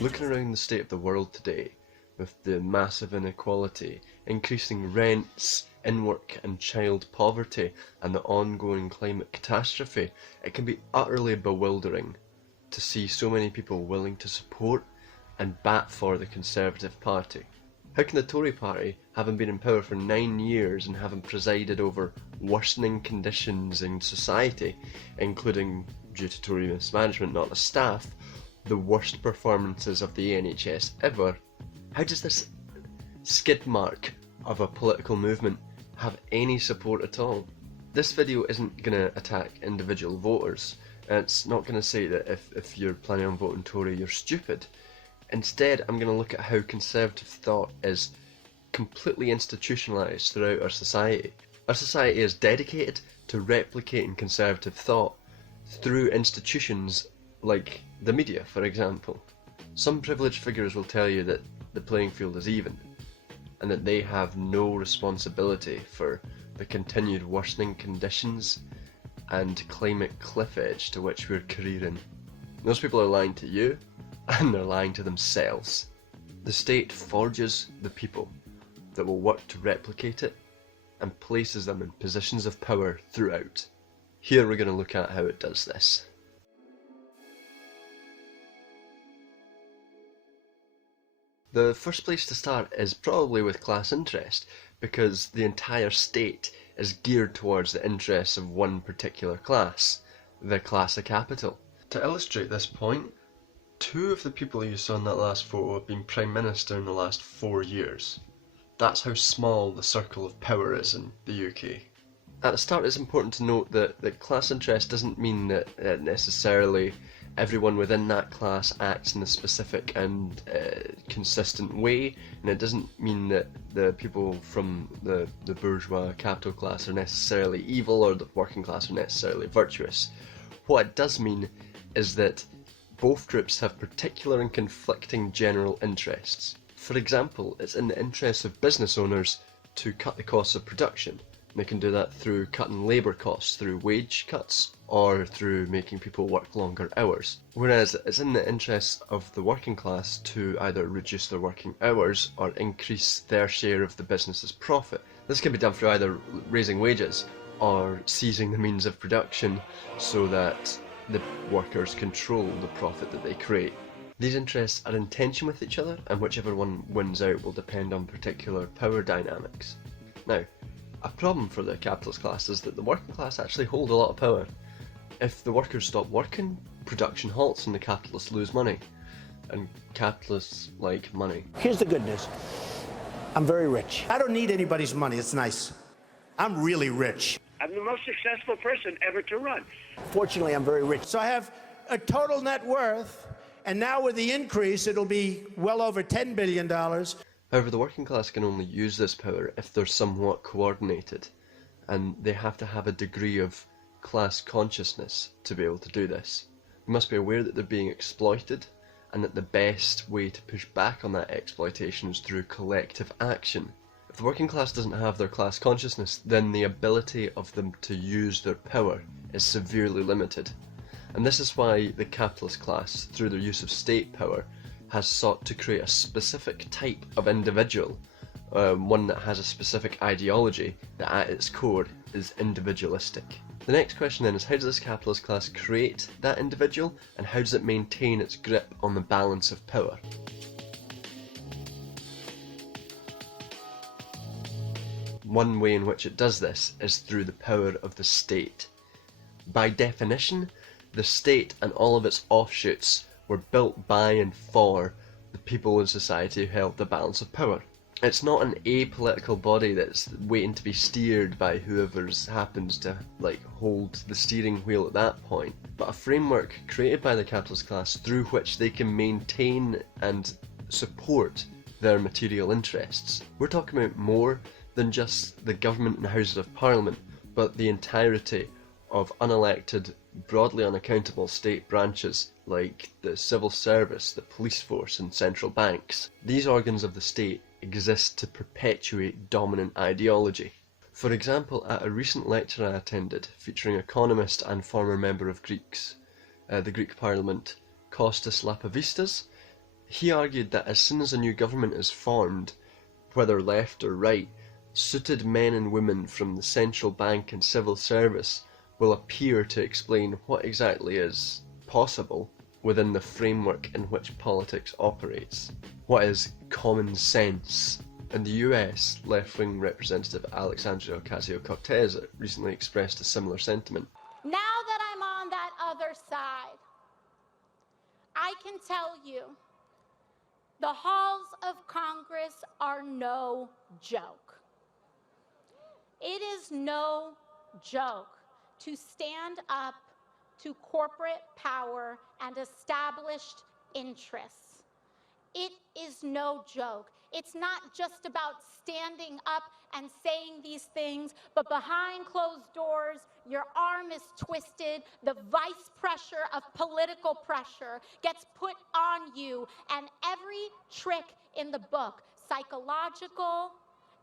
Looking around the state of the world today, with the massive inequality, increasing rents, in-work and child poverty, and the ongoing climate catastrophe, it can be utterly bewildering to see so many people willing to support and bat for the Conservative Party. How can the Tory party, having been in power for 9 years and having presided over worsening conditions in society, including, due to Tory mismanagement, not the staff, the worst performances of the NHS ever, how does this skid mark of a political movement have any support at all? This video isn't going to attack individual voters. It's not going to say that if you're planning on voting Tory you're stupid. Instead, I'm going to look at how conservative thought is completely institutionalised throughout our society. Our society is dedicated to replicating conservative thought through institutions like the media, for example. Some privileged figures will tell you that the playing field is even, and that they have no responsibility for the continued worsening conditions and climate cliff edge to which we're careering. Those people are lying to you, and they're lying to themselves. The state forges the people that will work to replicate it and places them in positions of power throughout. Here we're going to look at how it does this. The first place to start is probably with class interest, because the entire state is geared towards the interests of one particular class, the class of capital. To illustrate this point, 2 of the people you saw in that last photo have been Prime Minister in the last 4 years. That's how small the circle of power is in the UK. At the start, it's important to note that class interest doesn't mean that necessarily everyone within that class acts in a specific and consistent way, and it doesn't mean that the people from the bourgeois capital class are necessarily evil or the working class are necessarily virtuous. What it does mean is that both groups have particular and conflicting general interests. For example, it's in the interests of business owners to cut the costs of production. They can do that through cutting labour costs, through wage cuts, or through making people work longer hours. Whereas it's in the interests of the working class to either reduce their working hours or increase their share of the business's profit. This can be done through either raising wages or seizing the means of production so that the workers control the profit that they create. These interests are in tension with each other, and whichever one wins out will depend on particular power dynamics. Now, a problem for the capitalist class is that the working class actually hold a lot of power. If the workers stop working, production halts and the capitalists lose money. And capitalists like money. Here's the good news. I'm very rich. I don't need anybody's money, it's nice. I'm really rich. I'm the most successful person ever to run. Fortunately, I'm very rich. So I have a total net worth, and now with the increase, it'll be well over $10 billion. However, the working class can only use this power if they're somewhat coordinated, and they have to have a degree of class consciousness to be able to do this. They must be aware that they're being exploited, and that the best way to push back on that exploitation is through collective action. If the working class doesn't have their class consciousness, then the ability of them to use their power is severely limited. And this is why the capitalist class, through their use of state power, has sought to create a specific type of individual, one that has a specific ideology that at its core is individualistic. The next question then is, how does this capitalist class create that individual, and how does it maintain its grip on the balance of power? One way in which it does this is through the power of the state. By definition, the state and all of its offshoots were built by and for the people in society who held the balance of power. It's not an apolitical body that's waiting to be steered by whoever happens to hold the steering wheel at that point, but a framework created by the capitalist class through which they can maintain and support their material interests. We're talking about more than just the government and houses of parliament, but the entirety of unelected, broadly unaccountable state branches like the civil service, the police force and central banks. These organs of the state exist to perpetuate dominant ideology. For example, at a recent lecture I attended featuring economist and former member of the Greek Parliament, Kostas Lapavistas, He argued that as soon as a new government is formed, whether left or right, suited men and women from the central bank and civil service will appear to explain what exactly is possible within the framework in which politics operates. What is common sense? In the US, left-wing Representative Alexandria Ocasio-Cortez recently expressed a similar sentiment. Now that I'm on that other side, I can tell you the halls of Congress are no joke. It is no joke to stand up to corporate power and established interests. It is no joke. It's not just about standing up and saying these things, but behind closed doors, your arm is twisted, the vice pressure of political pressure gets put on you, and every trick in the book, psychological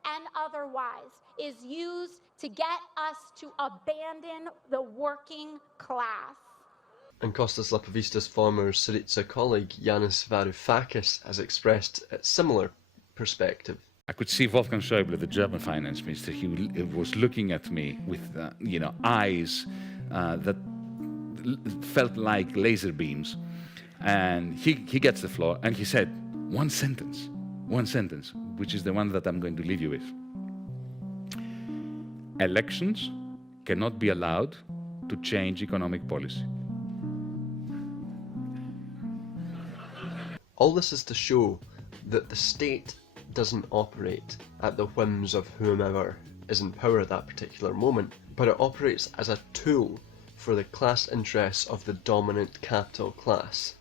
and otherwise, is used to get us to abandon the working class. And Kostas Lipovistas' former Syriza colleague Yanis Varoufakis has expressed a similar perspective. I could see Wolfgang Schäuble, the German finance minister. He was looking at me with, eyes that felt like laser beams. And he gets the floor and he said, one sentence, which is the one that I'm going to leave you with. Elections cannot be allowed to change economic policy. All this is to show that the state doesn't operate at the whims of whomever is in power at that particular moment, but it operates as a tool for the class interests of the dominant capital class.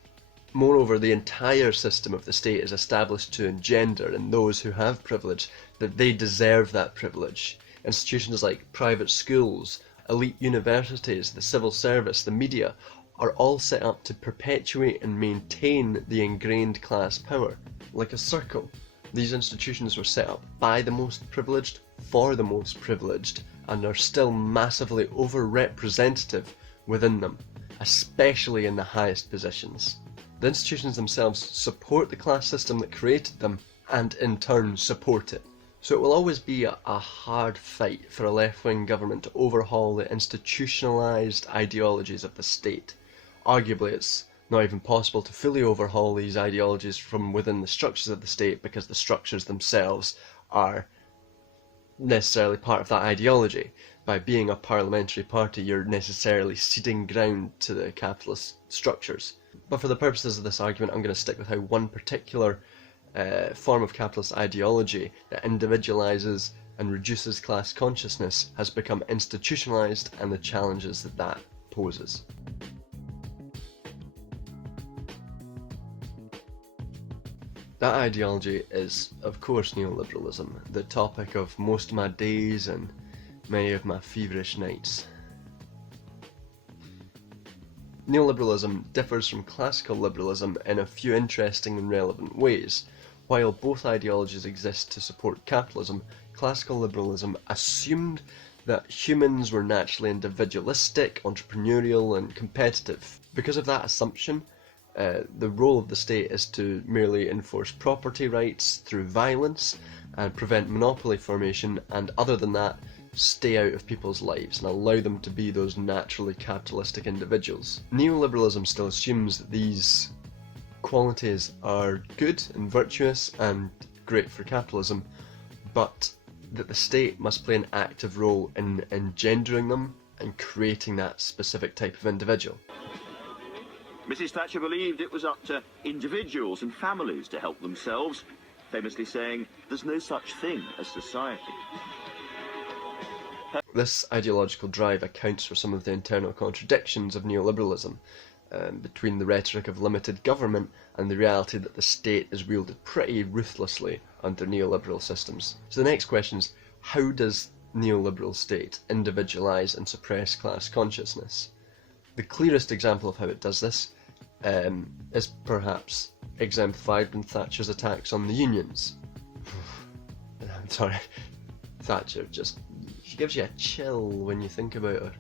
Moreover, the entire system of the state is established to engender in those who have privilege that they deserve that privilege. Institutions like private schools, elite universities, the civil service, the media are all set up to perpetuate and maintain the ingrained class power. Like a circle, these institutions were set up by the most privileged for the most privileged and are still massively overrepresentative within them, especially in the highest positions. The institutions themselves support the class system that created them and in turn support it. So it will always be a hard fight for a left-wing government to overhaul the institutionalised ideologies of the state. Arguably, it's not even possible to fully overhaul these ideologies from within the structures of the state because the structures themselves are necessarily part of that ideology. By being a parliamentary party, you're necessarily ceding ground to the capitalist structures. But for the purposes of this argument, I'm going to stick with how one particular form of capitalist ideology that individualises and reduces class consciousness has become institutionalised and the challenges that that poses. That ideology is, of course, neoliberalism, the topic of most of my days and many of my feverish nights. Neoliberalism differs from classical liberalism in a few interesting and relevant ways. While both ideologies exist to support capitalism, classical liberalism assumed that humans were naturally individualistic, entrepreneurial, and competitive. Because of that assumption, the role of the state is to merely enforce property rights through violence and prevent monopoly formation, and other than that, stay out of people's lives and allow them to be those naturally capitalistic individuals. Neoliberalism still assumes that these qualities are good and virtuous and great for capitalism, but that the state must play an active role in engendering them and creating that specific type of individual. Mrs. Thatcher believed it was up to individuals and families to help themselves, famously saying, "There's no such thing as society." This ideological drive accounts for some of the internal contradictions of neoliberalism, between the rhetoric of limited government and the reality that the state is wielded pretty ruthlessly under neoliberal systems. So the next question is, how does neoliberal state individualise and suppress class consciousness? The clearest example of how it does this is perhaps exemplified in Thatcher's attacks on the unions. I'm sorry, Thatcher she gives you a chill when you think about her.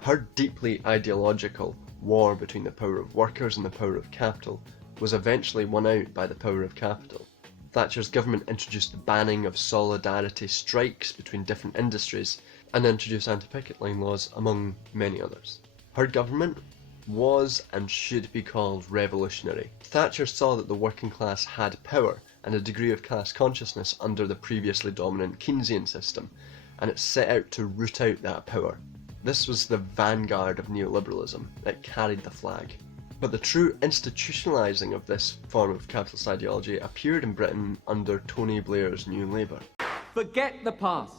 Her deeply ideological war between the power of workers and the power of capital was eventually won out by the power of capital. Thatcher's government introduced the banning of solidarity strikes between different industries and introduced anti-picket line laws, among many others. Her government was and should be called revolutionary. Thatcher saw that the working class had power and a degree of class consciousness under the previously dominant Keynesian system, and it set out to root out that power. This was the vanguard of neoliberalism. It carried the flag. But the true institutionalising of this form of capitalist ideology appeared in Britain under Tony Blair's New Labour. Forget the past.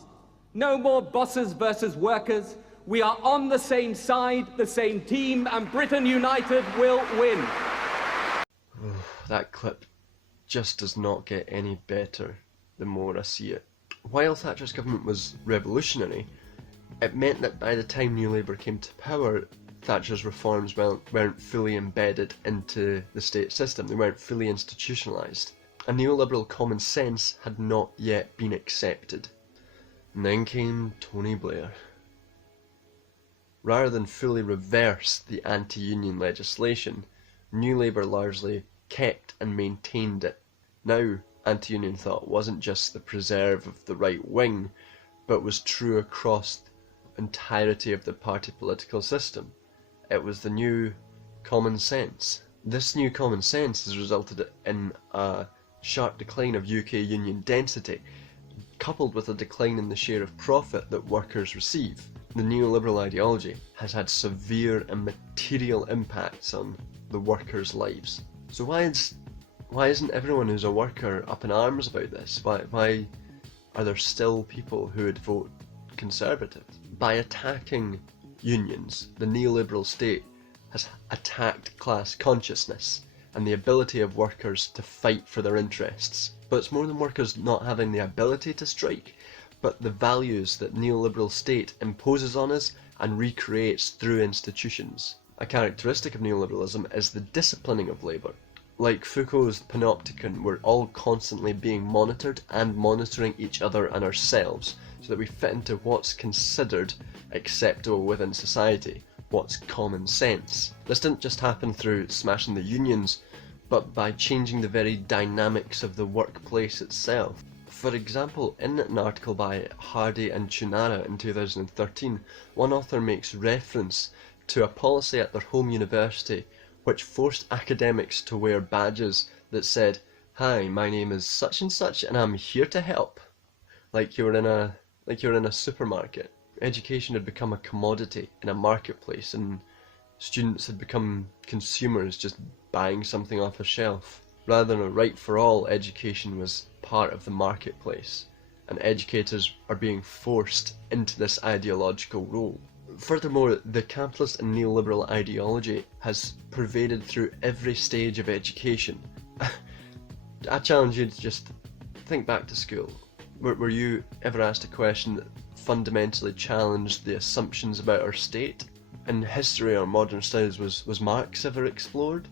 No more bosses versus workers. We are on the same side, the same team, and Britain United will win. That clip just does not get any better the more I see it. While Thatcher's government was revolutionary, it meant that by the time New Labour came to power, Thatcher's reforms weren't fully embedded into the state system. They weren't fully institutionalised. A neoliberal common sense had not yet been accepted. And then came Tony Blair. Rather than fully reverse the anti-union legislation, New Labour largely kept and maintained it. Now, anti-union thought wasn't just the preserve of the right wing, but was true across the entirety of the party political system. It was the new common sense. This new common sense has resulted in a sharp decline of UK union density, coupled with a decline in the share of profit that workers receive. The neoliberal ideology has had severe and material impacts on the workers' lives. So why isn't everyone who's a worker up in arms about this? Why are there still people who would vote Conservative? By attacking unions, the neoliberal state has attacked class consciousness and the ability of workers to fight for their interests. But it's more than workers not having the ability to strike, but the values that neoliberal state imposes on us and recreates through institutions. A characteristic of neoliberalism is the disciplining of labour. Like Foucault's panopticon, we're all constantly being monitored and monitoring each other and ourselves so that we fit into what's considered acceptable within society, what's common sense. This didn't just happen through smashing the unions, but by changing the very dynamics of the workplace itself. For example, in an article by Hardy and Chunara in 2013, one author makes reference to a policy at their home university which forced academics to wear badges that said, "Hi, my name is such and such and I'm here to help." Like you're in a supermarket. Education had become a commodity in a marketplace, and students had become consumers, just buying something off a shelf. Rather than a right for all, education was part of the marketplace, and educators are being forced into this ideological role. Furthermore, the capitalist and neoliberal ideology has pervaded through every stage of education. I challenge you to just think back to school. Were you ever asked a question that fundamentally challenged the assumptions about our state? In history or modern studies, was Marx ever explored?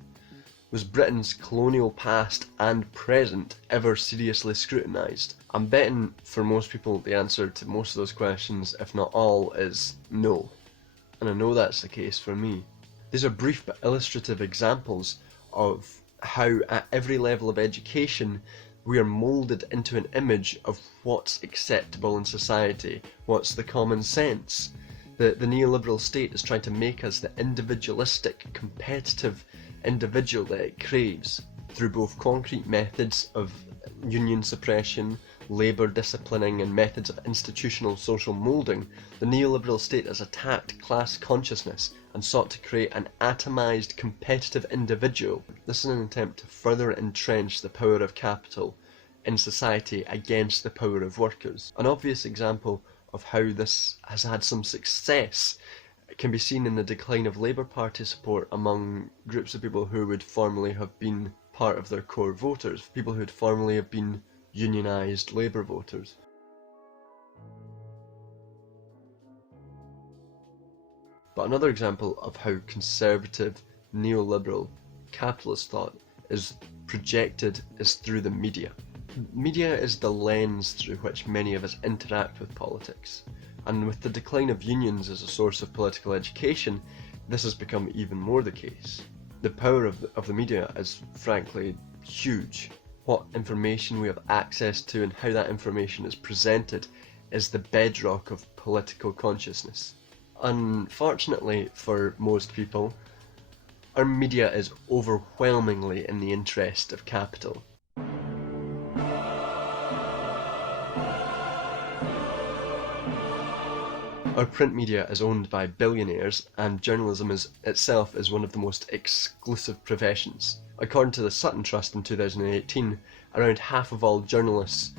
Was Britain's colonial past and present ever seriously scrutinised? I'm betting for most people the answer to most of those questions, if not all, is no. And I know that's the case for me. These are brief but illustrative examples of how at every level of education we are moulded into an image of what's acceptable in society, what's the common sense. The neoliberal state is trying to make us the individualistic, competitive individual that it craves through both concrete methods of union suppression, labour disciplining and methods of institutional social moulding. The neoliberal state has attacked class consciousness and sought to create an atomised competitive individual. This is an attempt to further entrench the power of capital in society against the power of workers. An obvious example of how this has had some success can be seen in the decline of Labour Party support among groups of people who would formerly have been part of their core voters, people who would formerly have been unionised Labour voters. But another example of how conservative, neoliberal, capitalist thought is projected is through the media. Media is the lens through which many of us interact with politics, and with the decline of unions as a source of political education, this has become even more the case. The power of the media is frankly huge. What information we have access to and how that information is presented is the bedrock of political consciousness. Unfortunately for most people, our media is overwhelmingly in the interest of capital. Our print media is owned by billionaires, and journalism itself is one of the most exclusive professions. According to the Sutton Trust in 2018, around half of all journalists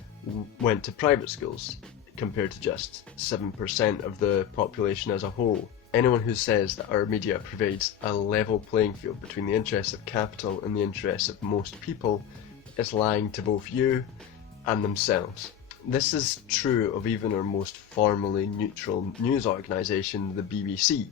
went to private schools, compared to just 7% of the population as a whole. Anyone who says that our media provides a level playing field between the interests of capital and the interests of most people is lying to both you and themselves. This is true of even our most formally neutral news organisation, the BBC.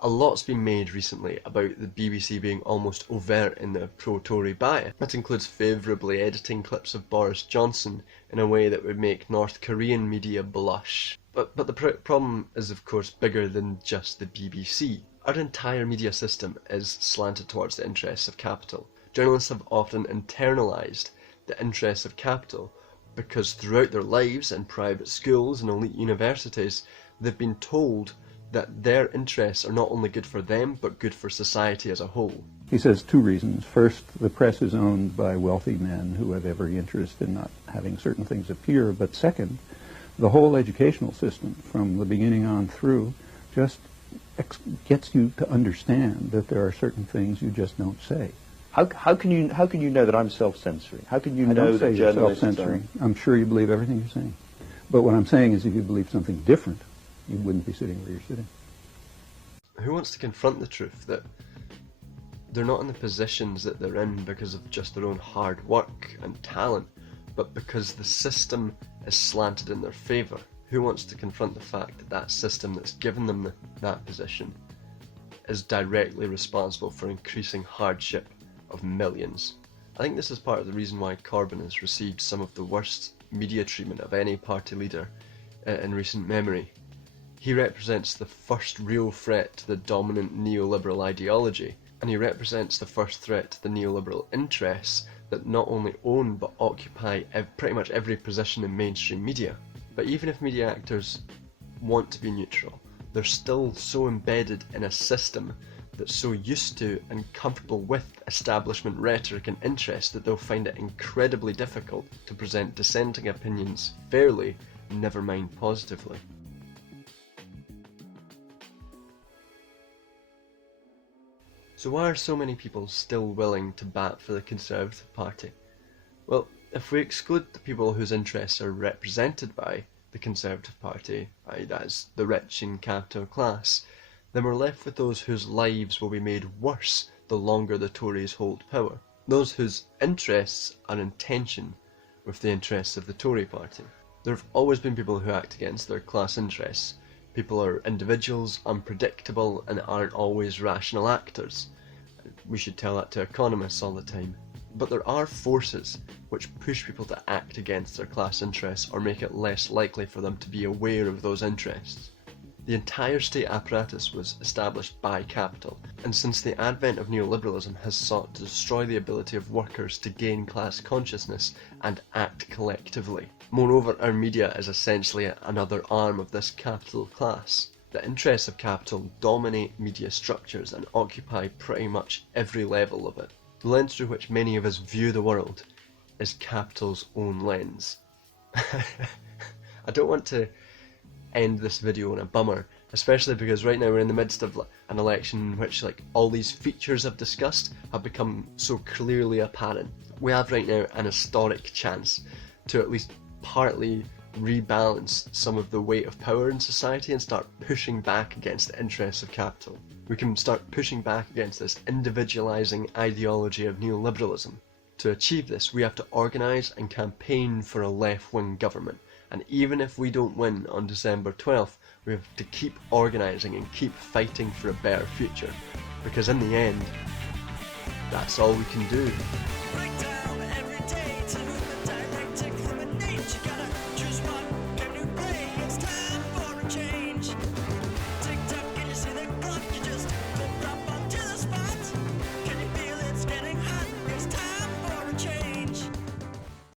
A lot's been made recently about the BBC being almost overt in their pro-Tory bias. That includes favourably editing clips of Boris Johnson in a way that would make North Korean media blush. But the problem is of course bigger than just the BBC. Our entire media system is slanted towards the interests of capital. Journalists have often internalised the interests of capital because throughout their lives in private schools and elite universities, they've been told that their interests are not only good for them, but good for society as a whole. He says two reasons. First, the press is owned by wealthy men who have every interest in not having certain things appear. But second, the whole educational system, from the beginning on through, just gets you to understand that there are certain things you just don't say. How can you know that I'm self-censoring? How can you know that journalists are self-censoring? I'm sure you believe everything you're saying. But what I'm saying is if you believe something different, you wouldn't be sitting where you're sitting. Who wants to confront the truth that they're not in the positions that they're in because of just their own hard work and talent, but because the system is slanted in their favour? Who wants to confront the fact that that system that's given them that position is directly responsible for increasing hardship of millions? I think this is part of the reason why Corbyn has received some of the worst media treatment of any party leader in recent memory. He represents the first real threat to the dominant neoliberal ideology, and he represents the first threat to the neoliberal interests that not only own but occupy pretty much every position in mainstream media. But even if media actors want to be neutral, they're still so embedded in a system that's so used to and comfortable with establishment rhetoric and interest that they'll find it incredibly difficult to present dissenting opinions fairly, never mind positively. So why are so many people still willing to bat for the Conservative Party? Well, if we exclude the people whose interests are represented by the Conservative Party, i.e. that is the rich and capital class, then we're left with those whose lives will be made worse the longer the Tories hold power. Those whose interests are in tension with the interests of the Tory party. There have always been people who act against their class interests. People are individuals, unpredictable, and aren't always rational actors. We should tell that to economists all the time. But there are forces which push people to act against their class interests or make it less likely for them to be aware of those interests. The entire state apparatus was established by capital, and since the advent of neoliberalism has sought to destroy the ability of workers to gain class consciousness and act collectively. Moreover, our media is essentially another arm of this capital class. The interests of capital dominate media structures and occupy pretty much every level of it. The lens through which many of us view the world is capital's own lens. I don't want to end this video on a bummer, especially because right now we're in the midst of an election in which all these features I've discussed have become so clearly apparent. We have right now an historic chance to at least partly rebalance some of the weight of power in society and start pushing back against the interests of capital. We can start pushing back against this individualising ideology of neoliberalism. To achieve this, we have to organise and campaign for a left-wing government. And even if we don't win on December 12th, we have to keep organising and keep fighting for a better future. Because in the end, that's all we can do.